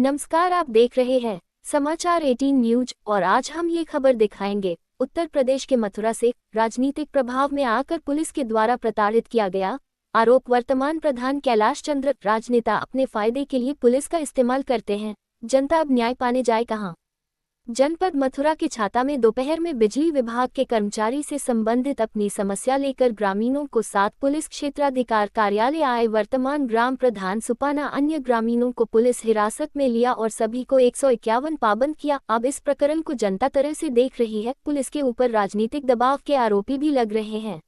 नमस्कार, आप देख रहे हैं समाचार 18 न्यूज और आज हम ये खबर दिखाएंगे। उत्तर प्रदेश के मथुरा से राजनीतिक प्रभाव में आकर पुलिस के द्वारा प्रताड़ित किया गया आरोप। वर्तमान प्रधान कैलाश चंद्र राजनेता अपने फायदे के लिए पुलिस का इस्तेमाल करते हैं। जनता अब न्याय पाने जाए कहां? जनपद मथुरा के छाता में दोपहर में बिजली विभाग के कर्मचारी से संबंधित अपनी समस्या लेकर ग्रामीणों को साथ पुलिस क्षेत्राधिकार कार्यालय आए। वर्तमान ग्राम प्रधान सुपाना अन्य ग्रामीणों को पुलिस हिरासत में लिया और सभी को 151 पाबंद किया। अब इस प्रकरण को जनता तरह से देख रही है। पुलिस के ऊपर राजनीतिक दबाव के आरोपी भी लग रहे हैं।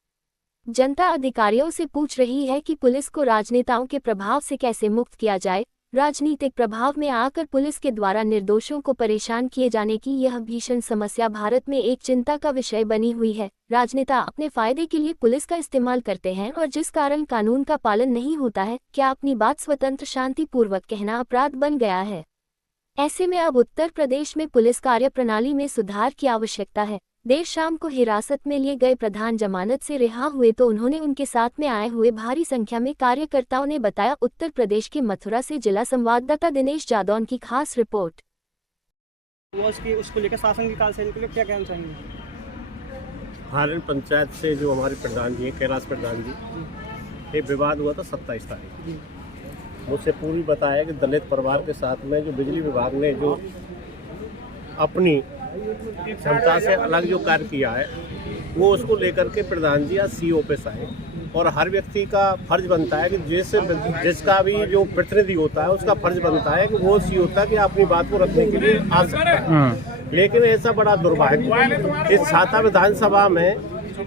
जनता अधिकारियों से पूछ रही है कि पुलिस को राजनेताओं के प्रभाव से कैसे मुक्त किया जाए। राजनीतिक प्रभाव में आकर पुलिस के द्वारा निर्दोषों को परेशान किए जाने की यह भीषण समस्या भारत में एक चिंता का विषय बनी हुई है। राजनेता अपने फायदे के लिए पुलिस का इस्तेमाल करते हैं और जिस कारण कानून का पालन नहीं होता है। क्या अपनी बात स्वतंत्र शांतिपूर्वक कहना अपराध बन गया है? ऐसे में अब उत्तर प्रदेश में पुलिस कार्यप्रणाली में सुधार की आवश्यकता है। देर शाम को हिरासत में लिए गए प्रधान जमानत से रिहा हुए तो उन्होंने उनके साथ में आए हुए भारी संख्या में कार्यकर्ताओं ने बताया। उत्तर प्रदेश के मथुरा से जिला संवाददाता दिनेश जादौन की खास रिपोर्ट। उसको लेकर शासन की कार्यशैली के लिए क्या कहना चाहेंगे? हारण पंचायत से जो हमारे प्रधान जी हैं, कैलाश प्रधान जी, एक विवाद हुआ था 27 तारीख। मुझसे पूरी बताया कि दलित परिवार के साथ में जो बिजली विभाग ने जो अपनी क्षमता से अलग जो कार्य किया है, वो उसको लेकर के प्रधान जी आज सीओ पे आए। और हर व्यक्ति का फर्ज बनता है कि जिसका भी जो प्रतिनिधि होता है उसका फर्ज बनता है कि वो सीओ तक कि अपनी बात को रखने के लिए आ सकता है। लेकिन ऐसा बड़ा दुर्भाग्य इस छाता विधानसभा में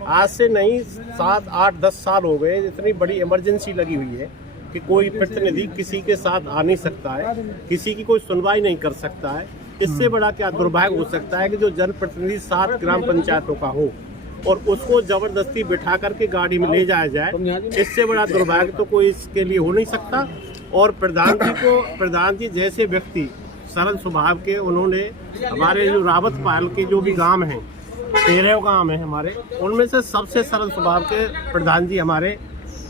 आज से नहीं 7, 8, 10 साल हो गए। इतनी बड़ी इमरजेंसी लगी हुई है कि कोई प्रतिनिधि किसी के साथ आ नहीं सकता है, किसी की कोई सुनवाई नहीं कर सकता है। इससे बड़ा क्या दुर्भाग्य हो सकता है कि जो जनप्रतिनिधि 7 ग्राम पंचायतों का हो और उसको जबरदस्ती बिठा करके गाड़ी में ले जाया जाए। इससे बड़ा दुर्भाग्य तो कोई इसके लिए हो नहीं सकता। और प्रधान जी जैसे व्यक्ति सरल स्वभाव के, उन्होंने हमारे जो रावत पाल के जो भी गांव हैं, 13 गांव हैं हमारे, उनमें से सबसे सरल स्वभाव के प्रधान जी हमारे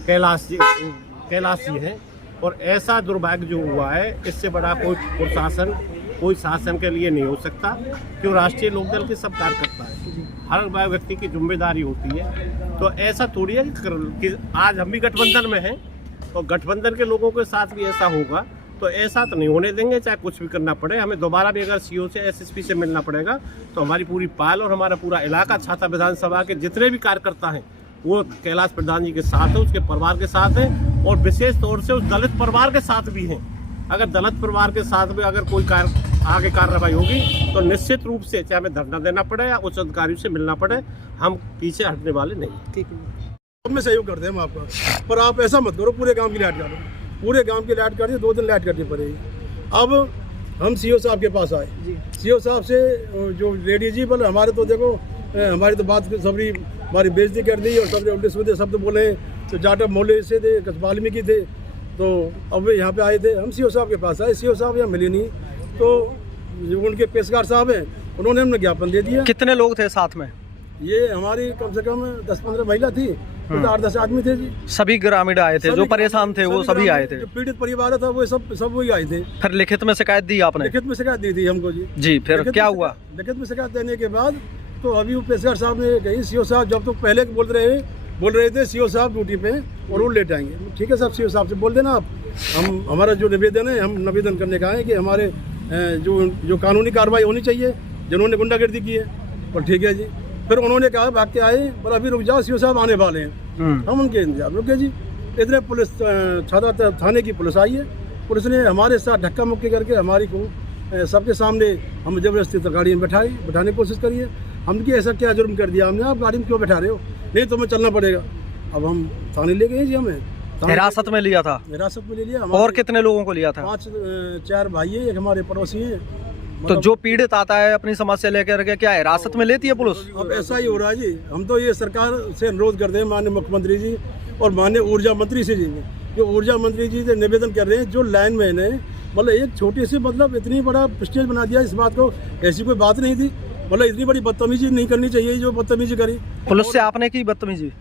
कैलाश जी हैं। और ऐसा दुर्भाग्य जो हुआ है, इससे बड़ा कोई प्रशासन कोई शासन के लिए नहीं हो सकता। क्यों? राष्ट्रीय लोकदल के सब कार्यकर्ता है, हर व्यक्ति की जिम्मेदारी होती है। तो ऐसा थोड़ी है कि आज हम भी गठबंधन में हैं और गठबंधन के लोगों के साथ भी ऐसा होगा, तो ऐसा तो नहीं होने देंगे। चाहे कुछ भी करना पड़े, हमें दोबारा भी अगर सीओ से एसएसपी से मिलना पड़ेगा तो हमारी पूरी पाल और हमारा पूरा इलाका छाता विधानसभा के जितने भी कार्यकर्ता हैं वो कैलाश प्रधान जी के साथ है, उसके परिवार के साथ है और विशेष तौर से उस दलित परिवार के साथ भी हैं। अगर दलित परिवार के साथ में अगर कोई आगे कार्रवाई होगी तो निश्चित रूप से चाहे हमें धरना देना पड़े या उच्च अधिकारियों से मिलना पड़े, हम पीछे हटने वाले नहीं। ठीक है, सब में सहयोग करते हैं हम आपका, पर आप ऐसा मत करो पूरे गांव की लाइट काटो। पूरे गांव की लाइट काटिए, 2 दिन लाइट काटनी पड़ेगी। अब हम सीओ साहब के पास आए, सीओ साहब से जो लेडी जी बोले हमारे तो देखो हमारी तो बात सबरी हमारी बेइज्जती कर दी और सबने उल्टे सीधे शब्द बोले। तो जाटव मोहल्ले से थे, वाल्मीकि थे, तो अब वे यहाँ पे आए थे। हम सीओ साहब के पास आए, सीओ साहब यहाँ मिले नहीं, तो जो उनके पेशकार साहब हैं उन्होंने हमने ज्ञापन दे दिया। कितने लोग थे साथ में? ये हमारी कम से कम 10-15 महिला थी, तो 8-10 आदमी थे जी। सभी ग्रामीण आए थे, जो परेशान थे वो सभी आए थे। जो पीड़ित परिवार था वो सब वही आए थे। फिर लिखित में शिकायत दी आपने? लिखित में शिकायत दी थी हमको जी। फिर क्या हुआ? लिखित में शिकायत देने के बाद तो अभी वो पेशकार साहब ने कही सीओ साहब जब तो पहले बोल रहे थे सीओ साहब ड्यूटी पे और वो लेट आएंगे। ठीक है साहब, सीओ साहब से बोल देना आप। हम हमारा जो निवेदन है, हम निवेदन करने का है कि हमारे जो कानूनी कार्रवाई होनी चाहिए जिन्होंने गुंडागर्दी की है। और ठीक है जी, फिर उन्होंने कहा भाग के आए, पर अभी रुक जाओ, सीओ साहब आने वाले हैं। हम उनके इंतजार रुके जी। इतने पुलिस छाता थाने की पुलिस आई है। पुलिस ने हमारे साथ धक्का मुक्की करके हमारी को सबके सामने हम जबरदस्ती तो गाड़ी में बैठाने की कोशिश करिए। हमने ऐसा क्या जुर्म कर दिया हमने? आप गाड़ी में क्यों बैठा रहे हो? नहीं तुम्हें चलना पड़ेगा। अब हम थाने ले गए जी, हमें हिरासत में लिया था। हिरासत में ले लिया। और कितने लोगों को लिया था? 4 भाई है, एक हमारे पड़ोसी है। तो जो पीड़ित आता है अपनी समस्या लेकर के क्या हिरासत में लेती है पुलिस? अब ऐसा ही हो रहा है जी। हम तो ये सरकार से अनुरोध करते हैं, माननीय मुख्यमंत्री जी और माननीय ऊर्जा मंत्री से जी, जो ऊर्जा मंत्री जी से निवेदन कर रहे हैं, जो लाइन मैन है, मतलब एक छोटी सी मतलब इतनी बड़ा स्टेज बना दिया इस बात को। ऐसी कोई बात नहीं थी, मतलब इतनी बड़ी बदतमीजी नहीं करनी चाहिए जो बदतमीजी करी। पुलिस से आपने की बदतमीजी?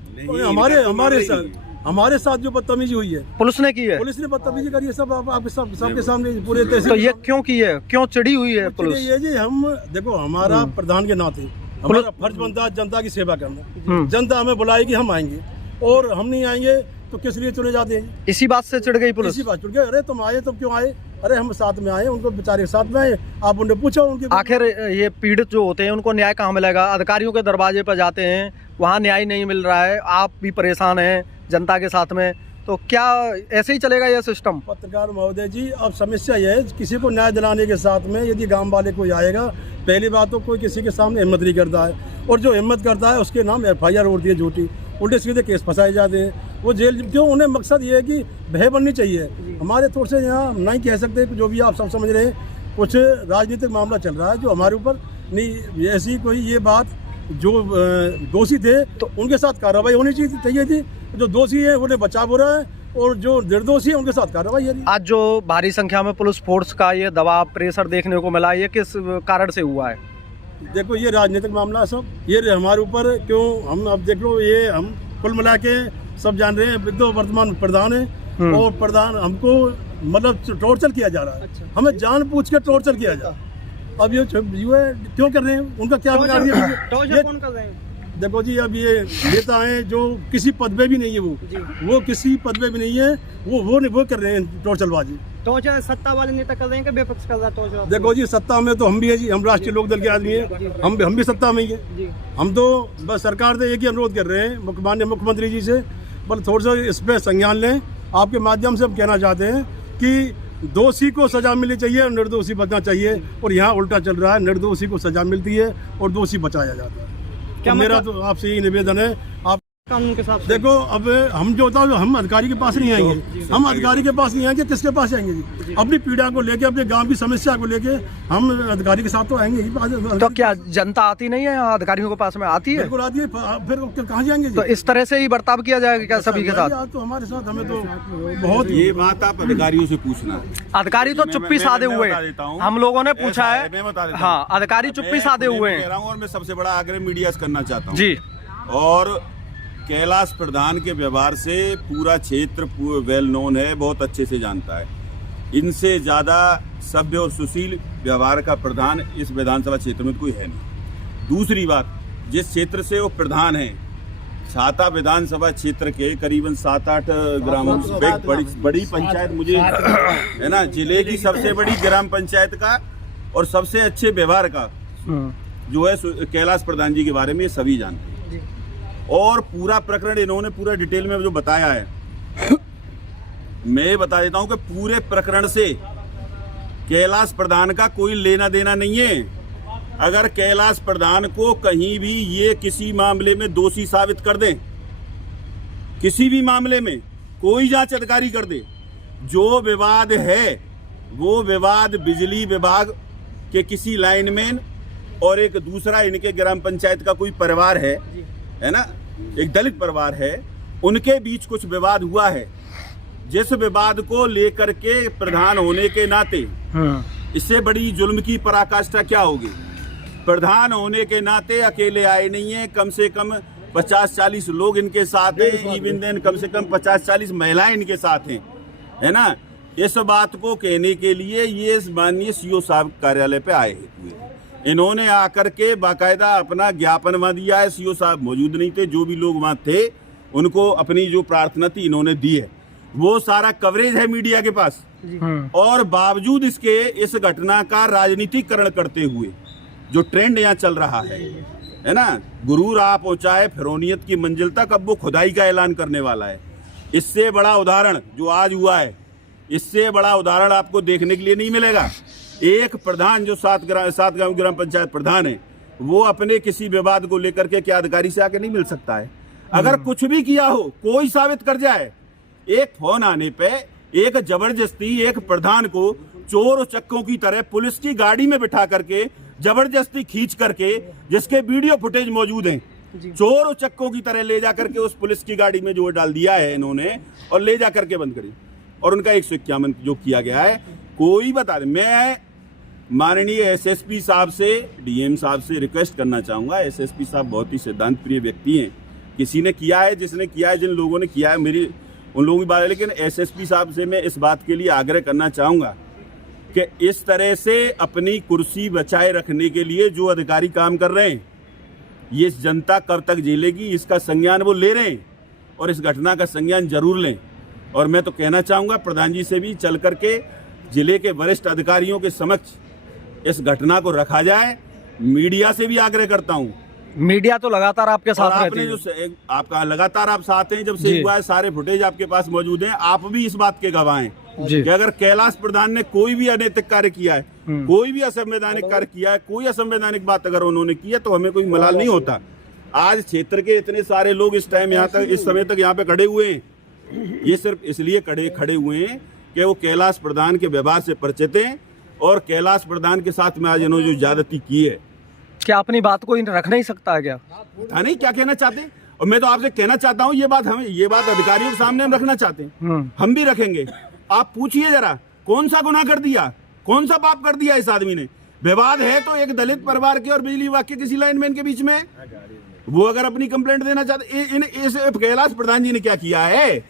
हमारे साथ हमारे साथ जो बदतमीजी हुई है, पुलिस ने की है? पुलिस ने बदतमीजी करी है, सब आपके सबके सामने पूरे तहसील। तो ये क्यों की है, क्यों चिड़ी हुई है पुलिस? ये जी हम देखो, हमारा प्रधान के नाते हमारा फर्ज बनता है जनता की सेवा करना। जनता हमें बुलाएगी, हम आएंगे, और हम नहीं आएंगे तो किस लिए चुने जाते हैं? इसी बात से चिढ़ गई पुलिस? इसी बात चिढ़ गए। अरे तुम आए, तुम क्यों आए? अरे हम साथ में आए, उनको बेचारे साथ में आए, आप उन्हें पूछो उनके। आखिर ये पीड़ित जो होते हैं उनको न्याय कहाँ मिलेगा? अधिकारियों के दरवाजे पर जाते हैं, वहाँ न्याय नहीं मिल रहा है, आप भी परेशान हैं जनता के साथ में, तो क्या ऐसे ही चलेगा यह सिस्टम? पत्रकार महोदय जी, अब समस्या यह है, किसी को न्याय दिलाने के साथ में यदि गांव वाले कोई आएगा, पहली बात तो कोई किसी के सामने हिम्मत नहीं करता है, और जो हिम्मत करता है उसके नाम FIR होती है झूठी, उल्टे सीधे केस फंसाए जाते हैं, वो जेल। क्यों? उन्हें मकसद ये है कि भय बननी चाहिए। हमारे थोड़े से यहाँ नहीं कह सकते, जो भी आप सब समझ रहे हैं, कुछ राजनीतिक मामला चल रहा है जो हमारे ऊपर नहीं, ऐसी कोई ये बात, जो दोषी थे तो उनके साथ कार्रवाई होनी चाहिए थी, जो दोषी है उन्हें बचाव हो रहा है, और जो निर्दोषी है उनके साथ कार्रवाई है। आज जो भारी संख्या में पुलिस फोर्स का ये दबाव, प्रेशर देखने को मिला, ये किस कारण से हुआ है? देखो, ये राजनीतिक मामला है सब, ये हमारे ऊपर क्यों, हम अब देखो, ये हम कुल मिला के सब जान रहे हैं, तो वर्तमान प्रधान है, और प्रधान हमको मतलब टॉर्चर किया जा रहा है। अच्छा। हमें जानबूझ के टॉर्चर किया जा रहा है। अब ये क्यों कर रहे हैं? उनका क्या बिगाड़ दिया? कौन कर रहे हैं? देखो जी, अब ये नेता हैं जो किसी पद पे भी नहीं है, वो किसी पद पे भी नहीं है, वो कर रहे हैं टॉर्चरबाजी। टॉर्चर सत्ता वाले नेता कर रहे हैं कि विपक्ष कर रहा है टॉर्चर? देखो जी, सत्ता में तो हम भी है जी, हम राष्ट्रीय लोकदल के आदमी हैं, हम भी सत्ता में ही है। हम तो बस सरकार से एक ही अनुरोध कर रहे हैं, माननीय मुख्यमंत्री जी से, बस थोड़ा सा इस पर संज्ञान लें। आपके माध्यम से हम कहना चाहते हैं कि दोषी को सजा मिलनी चाहिए और निर्दोषी बचना चाहिए, और यहाँ उल्टा चल रहा है, निर्दोषी को सजा मिलती है और दोषी बचाया जाता है। तो मेरा तो आपसे यही निवेदन है, आप कानून के साथ देखो, अब हम जो होता है, हम अधिकारी के पास नहीं आएंगे, हम अधिकारी के पास नहीं आएंगे, किसके पास आएंगे जी? अपनी पीड़ा को लेके, अपने गांव की समस्या को लेके हम अधिकारी के साथ तो आएंगे ही। तो क्या जनता आती नहीं है अधिकारियों के पास में? आती है, बिल्कुल आती है, फिर कहाँ जाएंगे जी? तो इस तरह से ही बर्ताव किया जाएगा क्या सभी के साथ? तो हमारे साथ हमें तो बहुत, ये बात आप अधिकारियों से पूछना। अधिकारी तो चुप्पी साधे हुए हैं, हम लोगों ने पूछा है। हाँ, अधिकारी चुप्पी साधे हुए हैं। और मैं सबसे बड़ा आग्रह मीडिया से करना चाहता हूँ जी, और कैलाश प्रधान के व्यवहार से पूरा क्षेत्र वेल नोन है, बहुत अच्छे से जानता है। इनसे ज़्यादा सभ्य और सुशील व्यवहार का प्रधान इस विधानसभा क्षेत्र में कोई है नहीं। दूसरी बात, जिस क्षेत्र से वो प्रधान है, छाता विधानसभा क्षेत्र के करीबन 7-8 ग्रामों की बड़ी पंचायत, मुझे है ना, जिले की सबसे बड़ी ग्राम पंचायत का और सबसे अच्छे व्यवहार का जो है कैलाश प्रधान जी के बारे में ये सभी जानते हैं। और पूरा प्रकरण इन्होंने पूरा डिटेल में जो बताया है, मैं बता देता हूं कि पूरे प्रकरण से कैलाश प्रधान का कोई लेना देना नहीं है। अगर कैलाश प्रधान को कहीं भी ये किसी मामले में दोषी साबित कर दें, किसी भी मामले में कोई जांच अधिकारी कर दे, जो विवाद है वो विवाद बिजली विभाग के किसी लाइनमैन और एक दूसरा इनके ग्राम पंचायत का कोई परिवार है ना, एक दलित परिवार है, उनके बीच कुछ विवाद हुआ है, जिस विवाद को लेकर के प्रधान होने के नाते इससे बड़ी जुल्म की पराकाष्ठा क्या होगी? प्रधान होने के नाते अकेले आए नहीं है, कम से कम 50-40 लोग इनके साथ हैं, इवन देन कम से कम 50-40 महिलाएं इनके साथ हैं, है ना। इस बात को कहने के लिए ये माननीय CO साहब कार्यालय पे आए हुए, इन्होंने आकर के बाकायदा अपना ज्ञापन दिया है। CO साहब मौजूद नहीं थे, जो भी लोग वहाँ थे उनको अपनी जो प्रार्थना थी इन्होंने दी है, वो सारा कवरेज है मीडिया के पास। और बावजूद इसके इस घटना का राजनीतिकरण करते हुए जो ट्रेंड यहाँ चल रहा है ना, गुरूर आ पहुँचा है फिरौनियत की मंजिल तक, अब वो खुदाई का ऐलान करने वाला है। इससे बड़ा उदाहरण जो आज हुआ है, इससे बड़ा उदाहरण आपको देखने के लिए नहीं मिलेगा। एक प्रधान जो 7 गांव ग्राम पंचायत प्रधान है, वो अपने किसी विवाद को लेकर के क्या अधिकारी से आके नहीं मिल सकता है? अगर कुछ भी किया हो, कोई साबित कर जाए, एक फोन आने पे एक जबरदस्ती एक प्रधान को चोर उचक्कों की तरह पुलिस की गाड़ी में बिठा करके जबरदस्ती खींच करके, जिसके वीडियो फुटेज मौजूद हैं, चोर उचक्कों की तरह ले जा करके उस पुलिस की गाड़ी में जो डाल दिया है इन्होंने, और ले जा करके बंद करी, और उनका 151 जो किया गया है, कोई बता दे। मैं माननीय SSP साहब से, DM साहब से रिक्वेस्ट करना चाहूँगा। SSP साहब बहुत ही सिद्धांत प्रिय व्यक्ति हैं, किसी ने किया है, जिसने किया है, जिन लोगों ने किया है, मेरी उन लोगों की बात है, लेकिन एसएसपी साहब से मैं इस बात के लिए आग्रह करना चाहूँगा कि इस तरह से अपनी कुर्सी बचाए रखने के लिए जो अधिकारी काम कर रहे हैं, ये जनता कब तक झेलेगी, इसका संज्ञान वो ले रहे हैं और इस घटना का संज्ञान जरूर लें। और मैं तो कहना चाहूँगा प्रधान जी से भी चल करके जिले के वरिष्ठ अधिकारियों के समक्ष इस घटना को रखा जाए। मीडिया से भी आग्रह करता हूँ, मीडिया तो लगातार आपके और साथ रहती आपने है। जो आपका लगातार आप साथ हैं, जब से हुआ है सारे फुटेज आपके पास मौजूद हैं, आप भी इस बात के गवाह हैं जी। कि अगर कैलाश प्रधान ने कोई भी अनैतिक कार्य किया है, कोई भी असंवैधानिक कार्य किया है, कोई असंवैधानिक बात अगर उन्होंने की है तो हमें कोई मलाल नहीं होता। आज क्षेत्र के इतने सारे लोग इस टाइम यहाँ तक, इस समय तक यहाँ पे खड़े हुए हैं, ये सिर्फ इसलिए खड़े हुए हैं कि वो कैलाश प्रधान के व्यवहार से परिचित हैं और कैलाश प्रधान के साथ में आज इन्होंने जो ज्यादती की है। क्या अपनी बात को रख नहीं सकता है क्या? पता नहीं क्या कहना चाहते हैं, और मैं तो आपसे कहना चाहता हूँ ये बात अधिकारियों के सामने हम रखना चाहते हैं, हम भी रखेंगे। आप पूछिए जरा कौन सा गुनाह कर दिया, कौन सा पाप कर दिया इस आदमी ने। विवाद है तो एक दलित परिवार के और बिजली विभाग के किसी लाइनमैन के बीच में, वो अगर अपनी कंप्लेंट देना चाहते, इस कैलाश प्रधान जी ने क्या किया है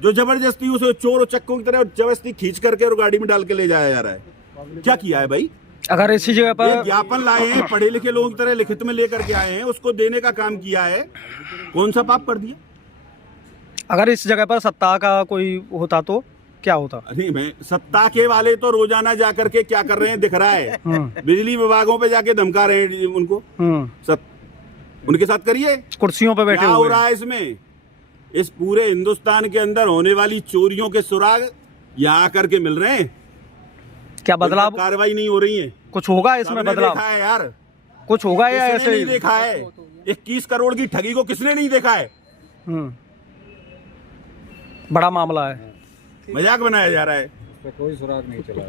जो जबरदस्ती उसे चोर और चक्कों की तरह जबरदस्ती खींच करके और गाड़ी में डाल के ले जाया जा रहा है? क्या किया है भाई? अगर इसी जगह पर ज्ञापन लाए हैं, पढ़े लिखे लोगों की तरह लिखित में लेकर के आए हैं, उसको देने का काम किया है, कौन सा पाप कर दिया? अगर इस जगह पर सत्ता का कोई होता तो क्या होता? नहीं, मैं सत्ता के वाले तो रोजाना जाकर के क्या कर रहे हैं दिख रहा है, बिजली विभागों पे जाके धमका रहे हैं उनको। उनके साथ करिए, कुर्सियों पे बैठे क्या हो हुए रहा है इसमें? इस पूरे हिंदुस्तान के अंदर होने वाली चोरियों के सुराग यहाँ आकर के मिल रहे हैं। क्या बदलाव, कार्रवाई नहीं हो रही है? कुछ होगा इसमें सबने बदलाव? देखा है यार, कुछ होगा या किसने ऐसे नहीं ही? देखा है? 21 करोड़ की ठगी को किसने नहीं देखा है? बड़ा मामला है, मजाक बनाया जा रहा है। कोई सुराग नहीं चला।